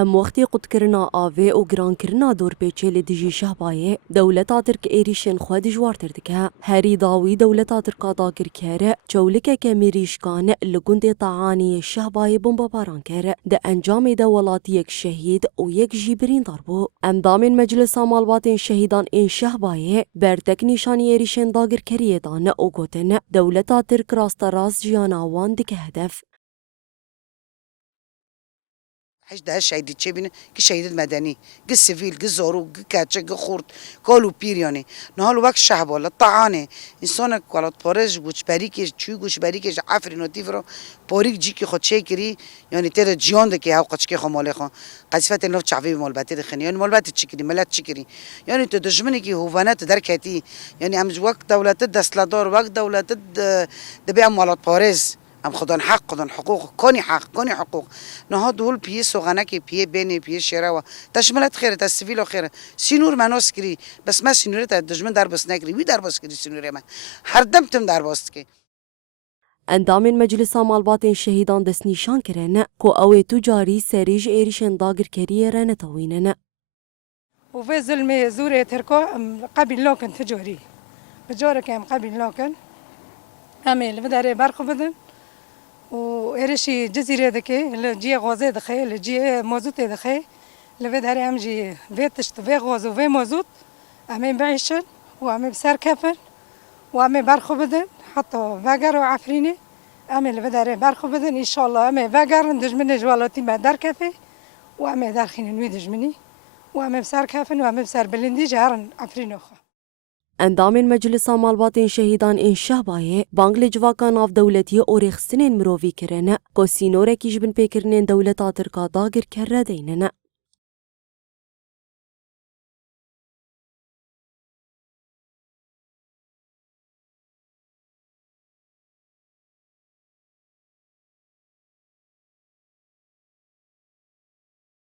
هم وقتی قد کرنا آوه و گران کرنا دور پیچه لدیجی شهبایه دولتا ترک ایریشن خود جوار تردکه هری داوی دولتا ترکا داگر کره چولکه که میریشکان لگند طعانی شهبایه بمبا باران کره ده انجام دولات یک شهید و یک جیبرین داربو اندام مجلس مالبات شهیدان این شهبایه برتک نشانی ایریشن داگر کریه دانه و گوتن دولتا ترک راست راست جیانا وان دکه هدف حش ده شهيد تشيبين كشهيد المدني كسيفيل كزورو كاتشة كخورد كلو بيرياني نهالو وقت الشعب ولا طعانة إنسانك ولا تبارج وش بريكش شو وش بريكش عفري نتيفرو باريك جيكي خد شيء كري يعني ترى جيان دكي هاو قدش كي خمالي خان قصفة النفط شعبي مالباتي دخني يعني مالباتي تشكري ملات تشكري يعني تدجمني كي هوفانات دركتي يعني أمج وقت دولة الدستلادار وقت دولة دبيع مالات باريس ام خدان حق خدان حقوق كوني حق كوني حقوق نها دول بيه سوغانا كي بيه بيني بيه شراوة تشملت خير تسفيل خير سينور مناس كري بس ما سينور دجمن در بس نكري وي در بس كري سينور ما هر دم تم در بس كي اندام مجلس مالبات شهیدان دست نشان کرن کو اوه تجاری سریج ایریشن داگر کریه رن توینن وفي ظلمي زوري تركو قبل لوكن تجاري بجارك ام قبل لوكن امي بداري برخو بدن وإيرشي جزيرة دكي لجي غازي دخي لجي مازوت دخي لفيد هاري أم جي فيتشت في غاز وفي مازوت أمي بعيشن وأمي بسر كفن وأمي برخو بدن حتى فقر وعفريني أمي لفيد هاري برخو بدن إن شاء الله أمي فقر ندجمني جوالاتي ما در كفي وأمي دارخين نوي دجمني وأمي بسر كفن وأمي بسر بلندي جهرن عفرين أخو اندام مجلس مالبات شهیدان این شهبایه بانگل جواکان آف دولتی اوریخستنین مرووی کرن کو سینوره کیش بن پیکرنین دولتا ترکا داگر کره دینن